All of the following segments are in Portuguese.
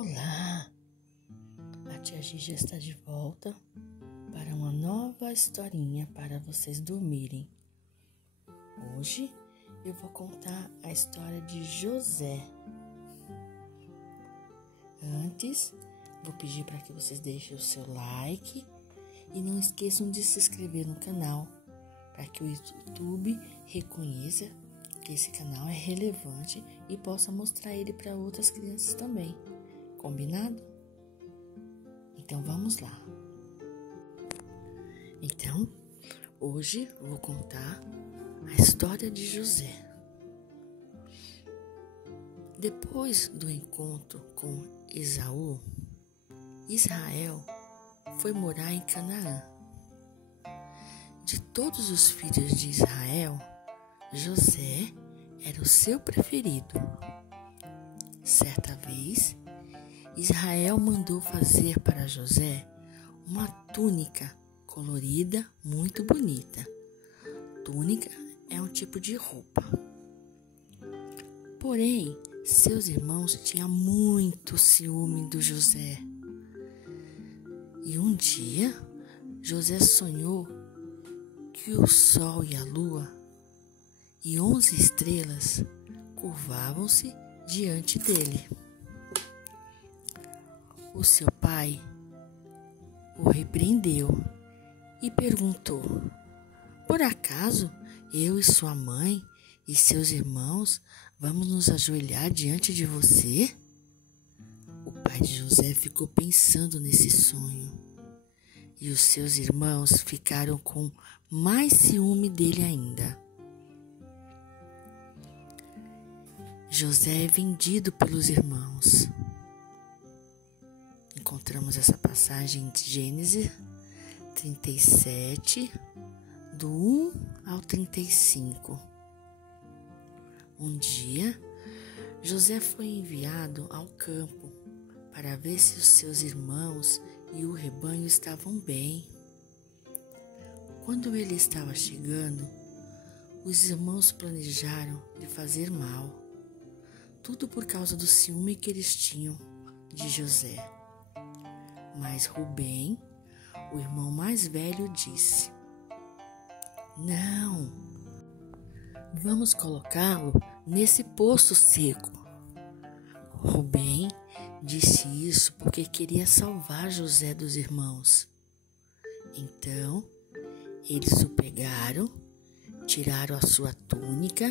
Olá! A tia Gigi está de volta para uma nova historinha para vocês dormirem. Hoje eu vou contar a história de José. Antes, vou pedir para que vocês deixem o seu like e não esqueçam de se inscrever no canal para que o YouTube reconheça que esse canal é relevante e possa mostrar ele para outras crianças também. Combinado? Então vamos lá. Então, hoje vou contar a história de José. Depois do encontro com Esaú, Israel foi morar em Canaã. De todos os filhos de Israel, José era o seu preferido. Certa vez, Israel mandou fazer para José uma túnica colorida muito bonita. Túnica é um tipo de roupa. Porém, seus irmãos tinham muito ciúme do José. E um dia, José sonhou que o sol e a lua e 11 estrelas curvavam-se diante dele. O seu pai o repreendeu e perguntou: por acaso eu e sua mãe e seus irmãos vamos nos ajoelhar diante de você? O pai de José ficou pensando nesse sonho e os seus irmãos ficaram com mais ciúme dele ainda. José é vendido pelos irmãos. Encontramos essa passagem em Gênesis 37, do 1 ao 35. Um dia, José foi enviado ao campo para ver se os seus irmãos e o rebanho estavam bem. Quando ele estava chegando, os irmãos planejaram lhe fazer mal, tudo por causa do ciúme que eles tinham de José. Mas Rubem, o irmão mais velho, disse: não, vamos colocá-lo nesse poço seco. Rubem disse isso porque queria salvar José dos irmãos. Então, eles o pegaram, tiraram a sua túnica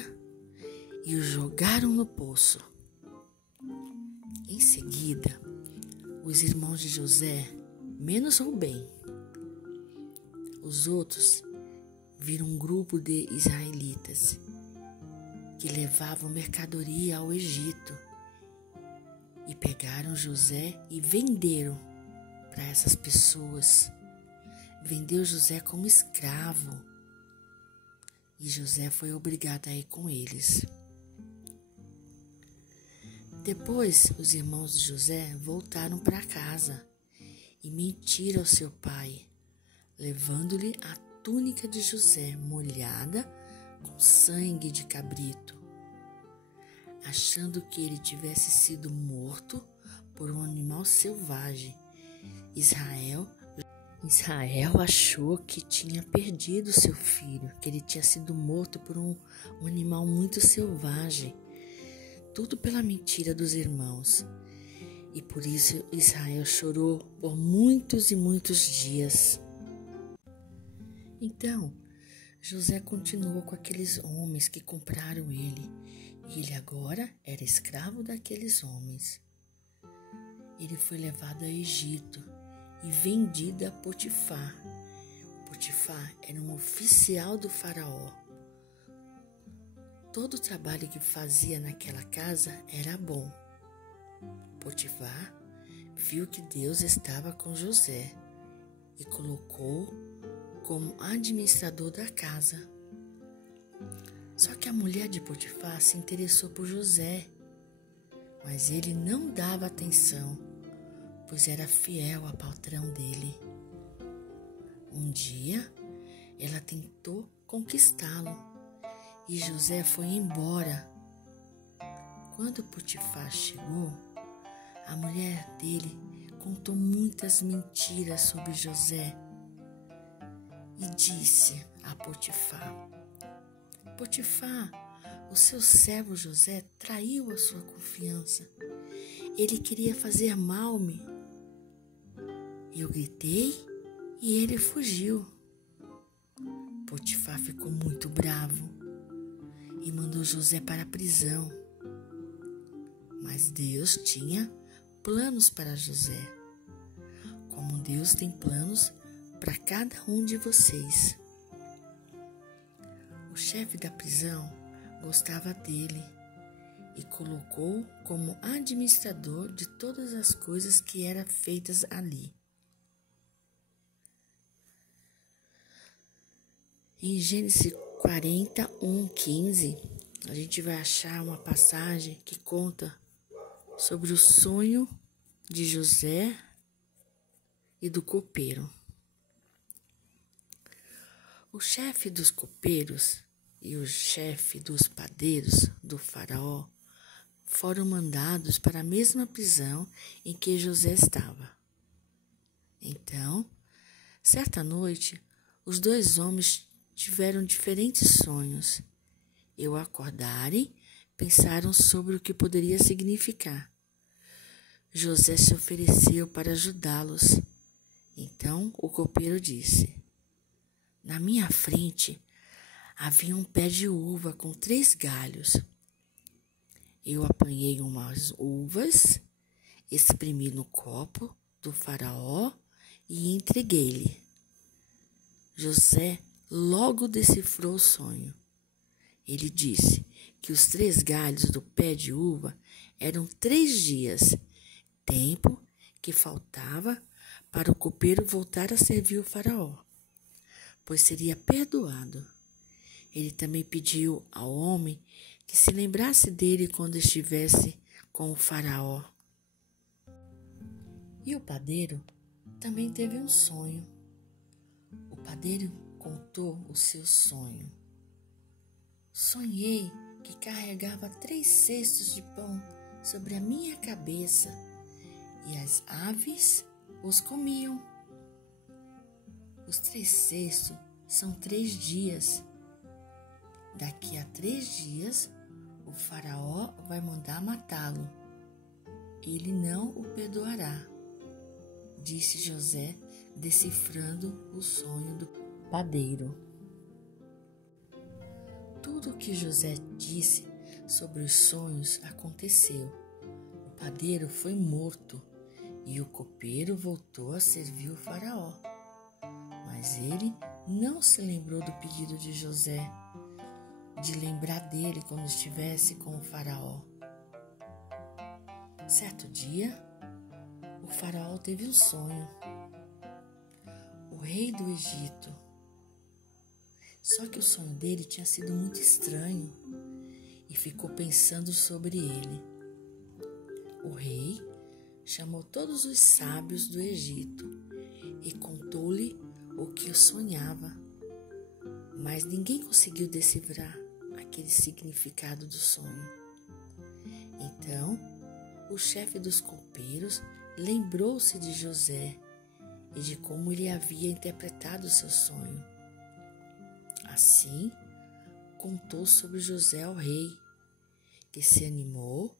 e o jogaram no poço. Em seguida, os irmãos de José, menos Rubem, os outros viram um grupo de israelitas que levavam mercadoria ao Egito e pegaram José e venderam para essas pessoas. Vendeu José como escravo e José foi obrigado a ir com eles. Depois, os irmãos de José voltaram para casa e mentiram ao seu pai, levando-lhe a túnica de José molhada com sangue de cabrito, achando que ele tivesse sido morto por um animal selvagem. Israel achou que tinha perdido seu filho, que ele tinha sido morto por um animal muito selvagem. Tudo pela mentira dos irmãos. E por isso Israel chorou por muitos e muitos dias. Então, José continuou com aqueles homens que compraram ele. E ele agora era escravo daqueles homens. Ele foi levado ao Egito e vendido a Potifar. Potifar era um oficial do faraó. Todo o trabalho que fazia naquela casa era bom. Potifar viu que Deus estava com José e colocou como administrador da casa. Só que a mulher de Potifar se interessou por José, mas ele não dava atenção, pois era fiel ao patrão dele. Um dia, ela tentou conquistá-lo e José foi embora. Quando Potifar chegou, a mulher dele contou muitas mentiras sobre José e disse a Potifar: Potifar, o seu servo José traiu a sua confiança. Ele queria fazer mal-me. Eu gritei e ele fugiu. Potifar ficou muito bravo e mandou José para a prisão. Mas Deus tinha planos para José, como Deus tem planos para cada um de vocês. O chefe da prisão gostava dele e colocou como administrador de todas as coisas que eram feitas ali. Em Gênesis 41:15, a gente vai achar uma passagem que conta sobre o sonho de José e do copeiro. O chefe dos copeiros e o chefe dos padeiros do faraó foram mandados para a mesma prisão em que José estava. Então, certa noite, os dois homens tiveram diferentes sonhos. E ao acordarem, pensaram sobre o que poderia significar. José se ofereceu para ajudá-los. Então o copeiro disse: Na minha frente havia um pé de uva com 3 galhos. Eu apanhei umas uvas, espremi no copo do faraó e entreguei-lhe. José logo decifrou o sonho. Ele disse que os 3 galhos do pé de uva eram 3 dias, tempo que faltava para o copeiro voltar a servir o faraó, pois seria perdoado. Ele também pediu ao homem que se lembrasse dele quando estivesse com o faraó. E o padeiro também teve um sonho. O padeiro contou o seu sonho. Sonhei que carregava 3 cestos de pão sobre a minha cabeça e as aves os comiam. Os 3 cestos são 3 dias. Daqui a 3 dias, o faraó vai mandar matá-lo. Ele não o perdoará, disse José, decifrando o sonho do padeiro. Tudo o que José disse sobre os sonhos aconteceu. O padeiro foi morto e o copeiro voltou a servir o faraó. Mas ele não se lembrou do pedido de José, de lembrar dele quando estivesse com o faraó. Certo dia, o faraó teve um sonho. O rei do Egito. Só que o sonho dele tinha sido muito estranho e ficou pensando sobre ele. O rei chamou todos os sábios do Egito e contou-lhe o que sonhava, mas ninguém conseguiu decifrar aquele significado do sonho. Então, o chefe dos copeiros lembrou-se de José e de como ele havia interpretado o seu sonho. Assim, contou sobre José ao rei, que se animou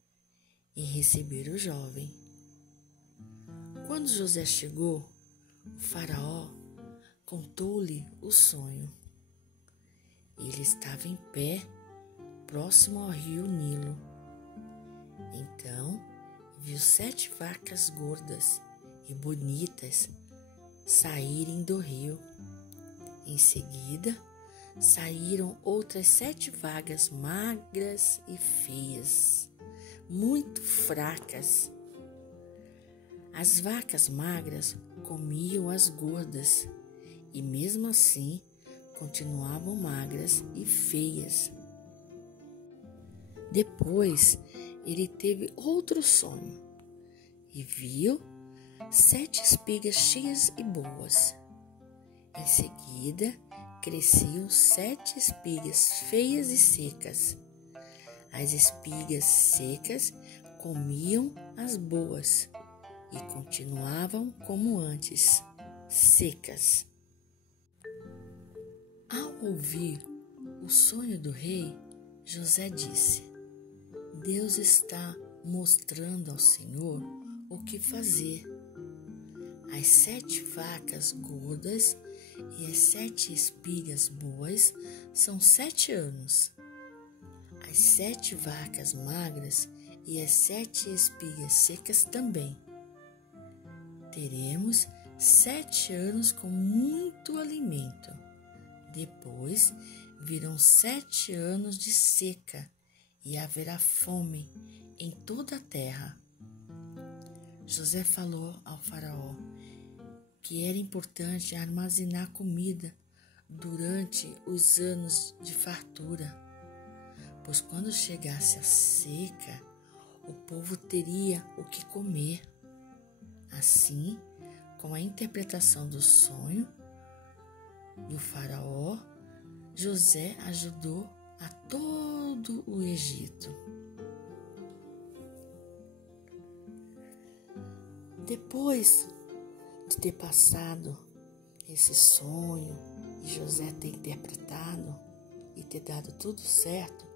em receber o jovem. Quando José chegou, o faraó contou-lhe o sonho. Ele estava em pé, próximo ao rio Nilo. Então, viu 7 vacas gordas e bonitas saírem do rio. Em seguida, saíram outras 7 vacas magras e feias, muito fracas. As vacas magras comiam as gordas e mesmo assim continuavam magras e feias. Depois ele teve outro sonho e viu 7 espigas cheias e boas. Em seguida, cresciam 7 espigas feias e secas. As espigas secas comiam as boas e continuavam como antes, secas. Ao ouvir o sonho do rei, José disse: Deus está mostrando ao Senhor o que fazer. As 7 vacas gordas e as 7 espigas boas são 7 anos. As 7 vacas magras e as 7 espigas secas também. Teremos 7 anos com muito alimento. Depois virão 7 anos de seca e haverá fome em toda a terra. José falou ao faraó que era importante armazenar comida durante os anos de fartura, pois quando chegasse a seca, o povo teria o que comer. Assim, com a interpretação do sonho do faraó, José ajudou a todo o Egito. Depois de ter passado esse sonho e José ter interpretado e ter dado tudo certo,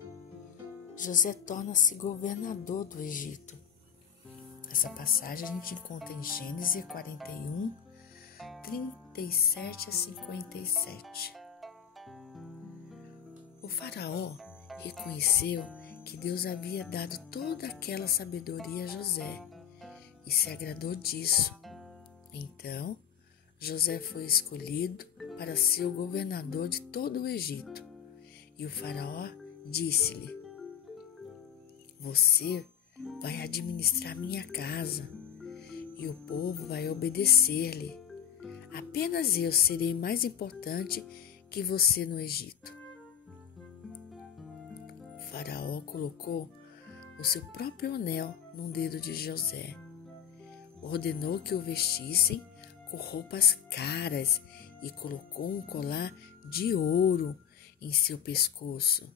José torna-se governador do Egito. Essa passagem a gente encontra em Gênesis 41, 37 a 57. O faraó reconheceu que Deus havia dado toda aquela sabedoria a José e se agradou disso. Então, José foi escolhido para ser o governador de todo o Egito. E o faraó disse-lhe: Você vai administrar minha casa e o povo vai obedecer-lhe. Apenas eu serei mais importante que você no Egito. O faraó colocou o seu próprio anel num dedo de José. Ordenou que o vestissem com roupas caras e colocou um colar de ouro em seu pescoço.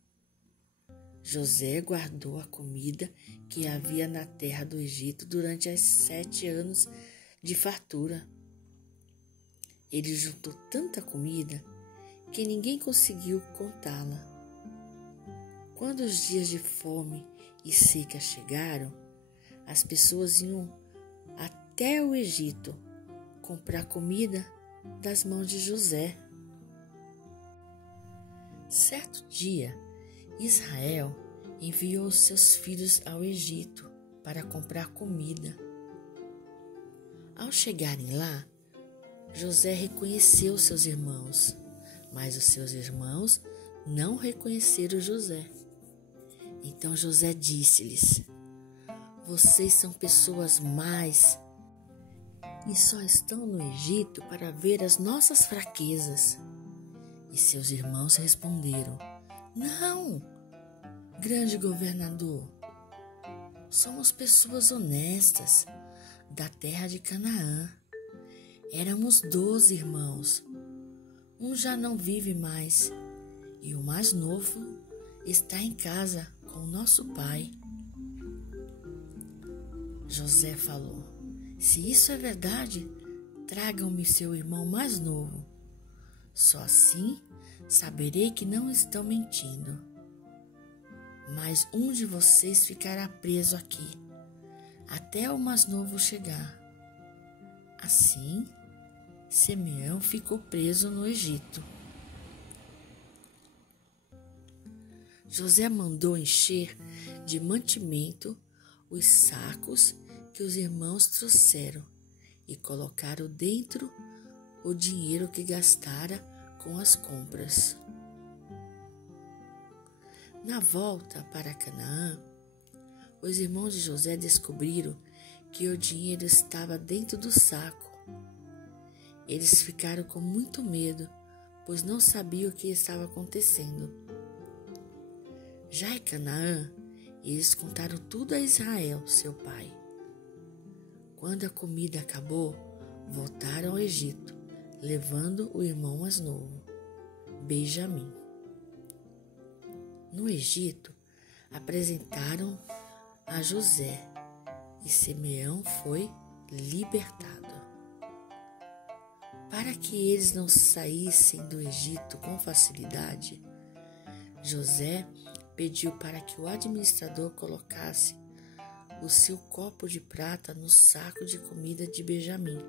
José guardou a comida que havia na terra do Egito durante os 7 anos de fartura. Ele juntou tanta comida que ninguém conseguiu contá-la. Quando os dias de fome e seca chegaram, as pessoas iam até o Egito comprar comida das mãos de José. Certo dia, Israel enviou seus filhos ao Egito para comprar comida. Ao chegarem lá, José reconheceu seus irmãos, mas os seus irmãos não reconheceram José. Então José disse-lhes: Vocês são pessoas más e só estão no Egito para ver as nossas fraquezas. E seus irmãos responderam: Não, grande governador, somos pessoas honestas da terra de Canaã. Éramos 12 irmãos. Um já não vive mais e o mais novo está em casa com o nosso pai. José falou: Se isso é verdade, tragam-me seu irmão mais novo. Só assim saberei que não estão mentindo. Mas um de vocês ficará preso aqui, até o mais novo chegar. Assim, Simeão ficou preso no Egito. José mandou encher de mantimento os sacos que os irmãos trouxeram e colocaram dentro o dinheiro que gastara com as compras. Na volta para Canaã, os irmãos de José descobriram que o dinheiro estava dentro do saco. Eles ficaram com muito medo, pois não sabiam o que estava acontecendo. Já em Canaã, eles contaram tudo a Israel, seu pai. Quando a comida acabou, voltaram ao Egito, levando o irmão mais novo, Benjamim. No Egito, apresentaram a José e Simeão foi libertado. Para que eles não saíssem do Egito com facilidade, José pediu para que o administrador colocasse o seu copo de prata no saco de comida de Benjamim.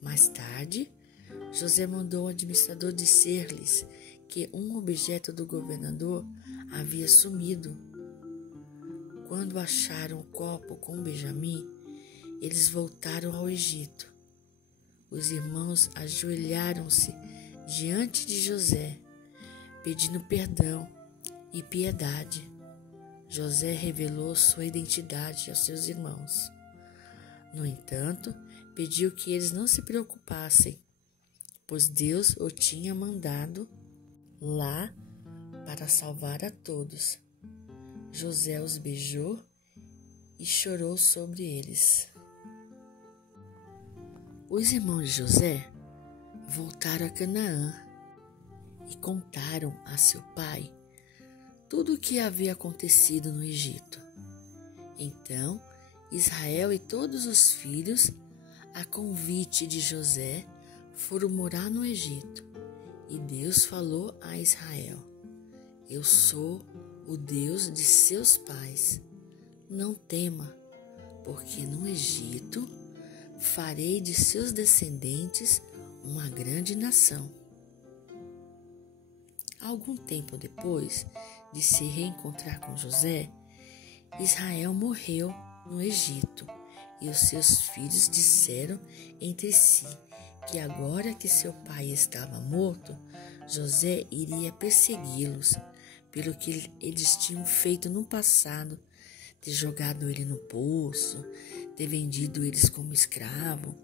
Mais tarde, José mandou o administrador dizer-lhes que um objeto do governador havia sumido. Quando acharam o copo com Benjamim, eles voltaram ao Egito. Os irmãos ajoelharam-se diante de José, pedindo perdão e piedade. José revelou sua identidade aos seus irmãos. No entanto, pediu que eles não se preocupassem, pois Deus o tinha mandado lá para salvar a todos. José os beijou e chorou sobre eles. Os irmãos de José voltaram a Canaã e contaram a seu pai tudo o que havia acontecido no Egito. Então, Israel e todos os filhos, a convite de José, foram morar no Egito. E Deus falou a Israel: Eu sou o Deus de seus pais. Não tema, porque no Egito farei de seus descendentes uma grande nação. Algum tempo depois de se reencontrar com José, Israel morreu no Egito, e os seus filhos disseram entre si que agora que seu pai estava morto, José iria persegui-los pelo que eles tinham feito no passado, ter jogado ele no poço, ter vendido eles como escravo.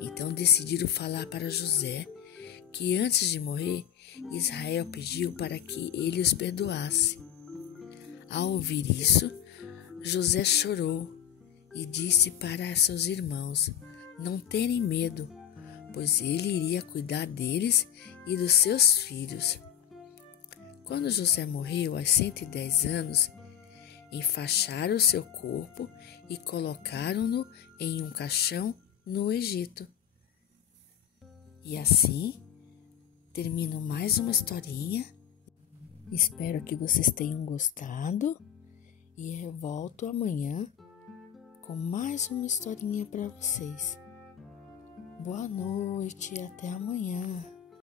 Então decidiram falar para José que antes de morrer, Israel pediu para que ele os perdoasse. Ao ouvir isso, José chorou e disse para seus irmãos não terem medo, pois ele iria cuidar deles e dos seus filhos. Quando José morreu aos 110 anos, enfaixaram o seu corpo e colocaram-no em um caixão no Egito. E assim termino mais uma historinha. Espero que vocês tenham gostado e eu volto amanhã com mais uma historinha para vocês. Boa noite e até amanhã.